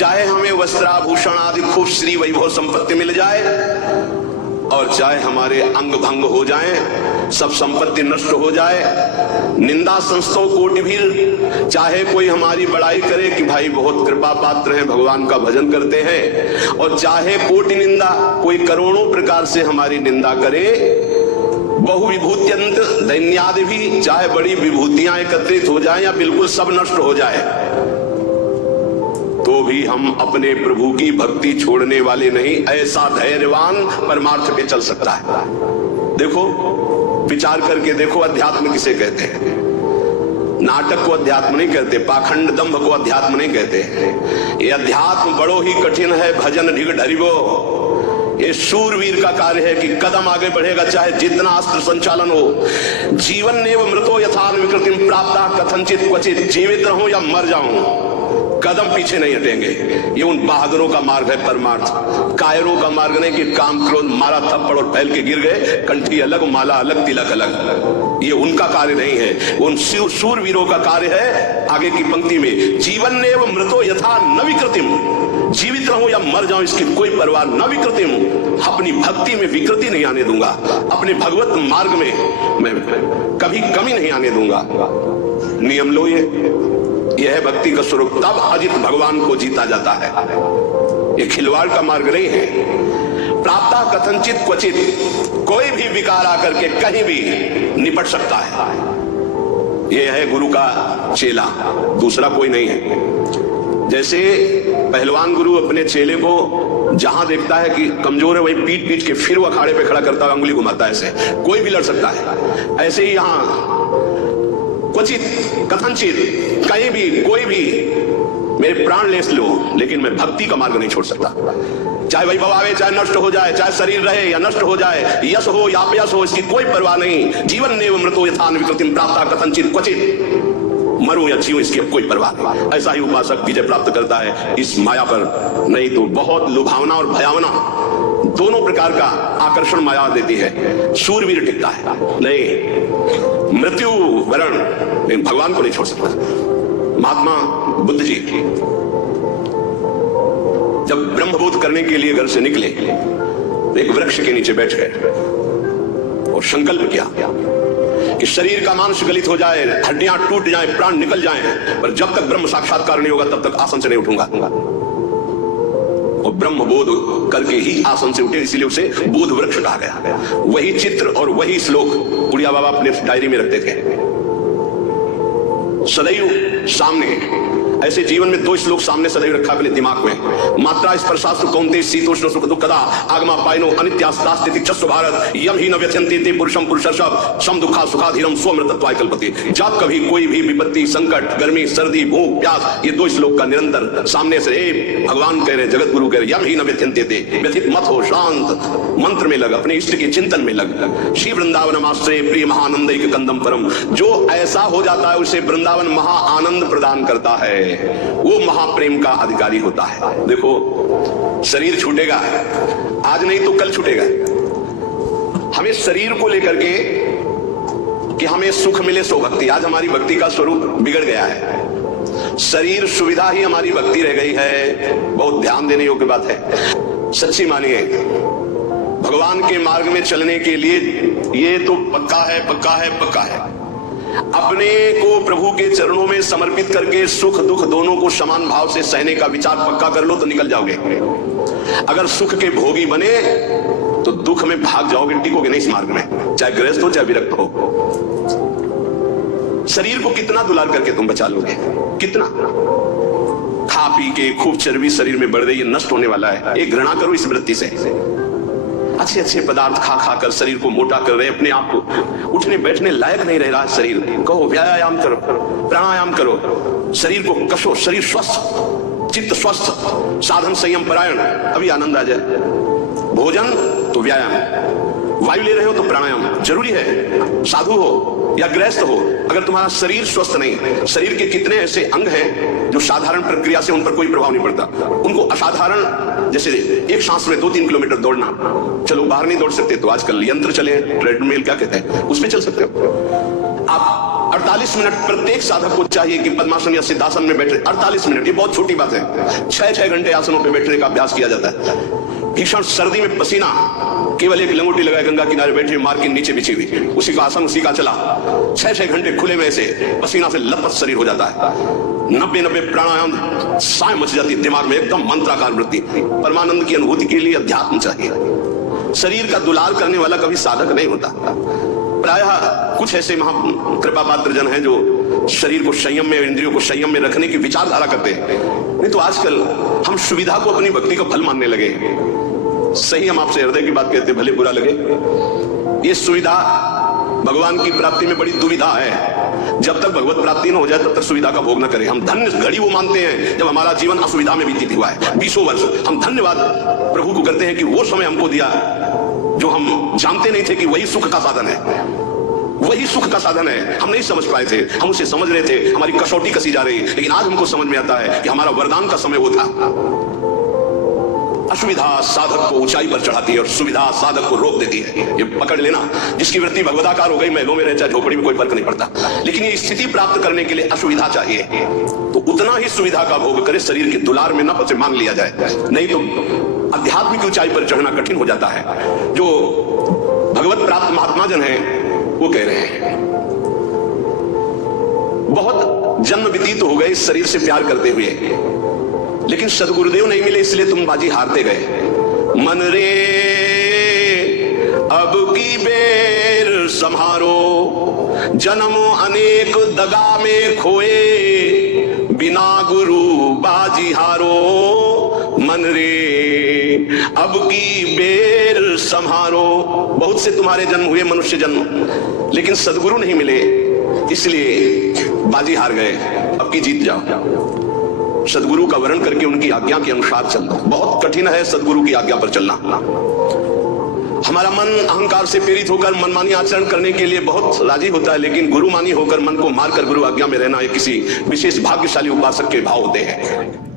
चाहे हमें वस्त्राभूषण आदि खूब श्री वैभव संपत्ति मिल जाए और चाहे हमारे अंग भंग हो जाएं, सब संपत्ति नष्ट हो जाए, निंदा संस्तव कोटि भी, चाहे कोई हमारी बड़ाई करे कि भाई बहुत कृपा पात्र हैं, भगवान का भजन करते हैं, और चाहे कोटि निंदा, कोई करोड़ों प्रकार से हमारी निंदा करे, बहु विभूत्यंत दैन्यादि भी, चाहे बड़ी विभूतियां एकत्रित हो जाएं या बिल्कुल सब नष्ट हो जाए, तो भी हम अपने प्रभु की भक्ति छोड़ने वाले नहीं। ऐसा धैर्यवान परमार्थ पे चल सकता है। देखो, विचार करके देखो, अध्यात्म किसे कहते हैं? नाटक को अध्यात्म नहीं कहते, पाखंड दंभ को अध्यात्म नहीं कहते। ये अध्यात्म बड़ो ही कठिन है, भजन ढिग ढरिगो। ये शूरवीर का कार्य है कि कदम आगे बढ़ेगा चाहे जितना अस्त्र संचालन हो। जीवन नेव मृतो यथान विकृतिम प्राप्ता कथनचित क्वचित, जीवित रहूं या मर जाऊं, कदम पीछे नहीं हटेंगे। ये उन बहादुरों का मार्ग है परमार्थ, कायरों का मार्ग नहीं कि काम क्रोध मारा थप्पड़ और फैल के गिर गए, कंठी अलग माला अलग तिलक अलग। ये उनका कार्य नहीं है, उन शूरवीरों का कार्य है। आगे की पंक्ति में जीवन नेव मृतो यथा न विकृतिम, जीवित रहूं या मर जाऊं इसकी कोई परवाह न विकृतिम, अपनी भक्ति में विकृति नहीं आने दूंगा, अपने भगवत मार्ग में मैं कभी कमी नहीं आने दूंगा। नियम लो, यह है भक्ति का स्वरूप। तब अजित भगवान को जीता जाता है। ये खिलवाड़ का मार्ग नहीं है। प्राप्ता कथनचित क्वचित, कोई भी विकार आकर के कहीं भी निपट सकता है। यह है गुरु का चेला, दूसरा कोई नहीं है। जैसे पहलवान गुरु अपने चेले को जहां देखता है कि कमजोर है वही पीट पीट के फिर वो अखाड़े पे खड़ा करता है, अंगुली घुमाता है, ऐसे कोई भी लड़ सकता है। ऐसे ही यहां क्वचित कथनचित, कहीं भी कोई भी मेरे प्राण ले लो, लेकिन मैं भक्ति का मार्ग नहीं छोड़ सकता। चाहे वैभव आवे, चाहे नष्ट हो जाए, चाहे शरीर रहे या नष्ट हो जाए, यश हो या अपयश हो, इसकी कोई परवाह नहीं। जीवन नेव मृतो यथान विकृतिम प्राप्ता कथनचित क्वचित, मरूं या जीऊं इसकी कोई परवाह नहीं। ऐसा ही उपासक विजय प्राप्त करता है इस माया पर। नहीं तो बहुत लुभावना और भयावना दोनों प्रकार का आकर्षण माया देती है। शूरवीर टिकता है नहीं, मृत्यु वरण, लेकिन भगवान को नहीं छोड़ सकता। महात्मा बुद्ध जी जब ब्रह्मबोध करने के लिए घर से निकले, एक वृक्ष के नीचे बैठ गए और संकल्प किया कि शरीर का मांस गलित हो जाए, हड्डियां टूट जाएं, प्राण निकल जाएं, पर जब तक ब्रह्म साक्षात्कार नहीं होगा तब तक आसन से नहीं उठूंगा। और ब्रह्म बोध करके ही आसन से उठे, इसीलिए उसे बोध वृक्ष कहा गया। वही चित्र और वही श्लोक बुढ़िया बाबा अपने डायरी में रखते थे सदैव सामने। ऐसे जीवन में दो श्लोक सामने सदैव रखा अपने दिमाग में। मात्रा स्पर्शास्तु कौन्तेय शीतोष्ण सुख दुःखदा आगमा पायनो अनित्यास्तास्ति चस्व भारत यम ही न व्यथयन्ति ते पुरुषम पुरुषर्षभ सम दुःखा सुखाधीरम स्वमृतत्वाय कल्पते। जब कभी कोई भी विपत्ति, संकट, गर्मी, सर्दी, भूख, प्यास, ये दो श्लोक का निरंतर सामने से भगवान कह रहे, जगत गुरु कह रहे, यम ही न व्यथयन्ति ते, व्यथित मत हो, शांत मंत्र में लग, अपने इष्ट के चिंतन में लग। श्री वृंदावन आश्रय प्रिय महानंद कंदम परम, जो ऐसा हो जाता है उसे वृंदावन महा आनंद प्रदान करता है, वो महाप्रेम का अधिकारी होता है। देखो, शरीर छूटेगा, आज नहीं तो कल छूटेगा। हमें शरीर को लेकर के कि हमें सुख मिले सो भक्ति, आज हमारी भक्ति का स्वरूप बिगड़ गया है। शरीर सुविधा ही हमारी भक्ति रह गई है। बहुत ध्यान देने योग्य बात है। सच्ची मानिए, भगवान के मार्ग में चलने के लिए ये तो पक्का है, पक्का है, पक्का है। अपने को प्रभु के चरणों में समर्पित करके सुख दुख दोनों को समान भाव से सहने का विचार पक्का कर लो तो निकल जाओगे। अगर सुख के भोगी बने तो दुख में भाग जाओगे, टिकोगे नहीं इस मार्ग में, चाहे गृहस्थ हो चाहे विरक्त हो। शरीर को कितना दुलार करके तुम बचा लोगे, कितना? खा पी के खूब चर्बी शरीर में बढ़ गई, नष्ट होने वाला है। एक घृणा करो इस वृत्ति से। अच्छे अच्छे पदार्थ खा खा कर शरीर को मोटा कर रहे, अपने आप को उठने बैठने लायक नहीं रह रहा शरीर। कहो व्यायाम करो, प्राणायाम करो, शरीर को कसो, शरीर स्वस्थ, चित्त स्वस्थ, साधन संयम परायण, अभी आनंद आ जाए। भोजन तो व्यायाम, वायु ले रहे हो तो प्राणायाम जरूरी है। साधु हो या गृहस्थ हो, अगर तुम्हारा शरीर स्वस्थ नहीं, शरीर के कितने ऐसे अंग हैं जो साधारण प्रक्रिया से उन पर कोई प्रभाव नहीं पड़ता, उनको असाधारण, जैसे एक सांस में 2-3 किलोमीटर दौड़ना, चलो बाहर नहीं दौड़ सकते तो आजकल यंत्र चले, ट्रेडमिल क्या कहते हैं, उसमें चल सकते हो। आप 48 मिनट प्रत्येक साधक को चाहिए कि पद्मासन या सिद्धासन में बैठे। 48 मिनट, ये बहुत छोटी बात है। 6-6 घंटे आसनों पे बैठने का अभ्यास किया जाता है। भीषण सर्दी में पसीना, केवल एक लंगोटी लगाए गंगा किनारे बैठे मार के नीचे बिछी हुई, उसी का आसन उसी का चला। 6-6 घंटे खुले में से पसीना से लथपथ शरीर हो जाता है। 90 प्राणायाम, साय मच जाती है दिमाग में, एकदम मंत्राकार वृत्ति। परमानंद की अनुभूति के लिए अध्यात्म चाहिए। शरीर का दुलार करने वाला कभी साधक नहीं होता। प्रायः कुछ ऐसे महाकृपा पात्र जन हैं जो शरीर को संयम में, इंद्रियों को संयम में रखने की विचारधारा करते हैं। नहीं तो आजकल हम सुविधा को अपनी भक्ति का फल मानने लगे। सही, हम आपसे हृदय की बात कहते, भले बुरा लगे। ये सुविधा भगवान की प्राप्ति में बड़ी दुविधा है। जब तक भगवत प्राप्ति न हो जाए तब तक सुविधा का भोग न करें। हम धन्य घड़ी वो मानते हैं जब हमारा जीवन असुविधा में व्यतीत हुआ है। 20 वर्ष हम धन्यवाद प्रभु को करते हैं कि वो समय हमको दिया जो हम जानते नहीं थे कि वही सुख का साधन है, वही सुख का साधन है। हम नहीं समझ पाए थे, हम उसे समझ रहे थे, हमारी कसौटी कसी जा रही। लेकिन आज हमको समझ में आता है कि हमारा वरदान का समय वो था। असुविधा साधक को ऊंचाई पर चढ़ाती है और सुविधा साधक को रोक देती है। ये पकड़ लेना। जिसकी वृत्ति भगवदाकार हो गई, महलों में रह चाहे झोपड़ी में, कोई फर्क नहीं पड़ता। लेकिन ये स्थिति प्राप्त करने के लिए असुविधा चाहिए, तो उतना ही सुविधा का भोग करे, शरीर के दुलार में न पसे मान लिया जाए। नहीं तो आध्यात्मिक ऊंचाई पर चढ़ना कठिन हो जाता है। जो भगवत प्राप्त महात्मा जन हैं वो कह रहे हैं, बहुत जन्म व्यतीत हो गए इस शरीर से प्यार करते हुए, लेकिन सदगुरुदेव नहीं मिले, इसलिए तुम बाजी हारते गए। मन रे अब की बेर संहारो, जन्म अनेक दगा में खोए, बिना गुरु बाजी हारो। मन रे अब की बेर संहारो। बहुत से तुम्हारे जन्म हुए, मनुष्य जन्म, लेकिन सदगुरु नहीं मिले, इसलिए बाजी हार गए। अब की जीत जाओ। सदगुरु का वर्ण करके उनकी आज्ञा के अनुसार चलना बहुत कठिन है। सदगुरु की आज्ञा पर चलना। हमारा मन अहंकार से प्रेरित होकर मनमानी आचरण करने के लिए बहुत राजी होता है, लेकिन गुरुमानी होकर मन को मारकर गुरु आज्ञा में रहना ये किसी विशेष भाग्यशाली उपासक के भाव होते हैं।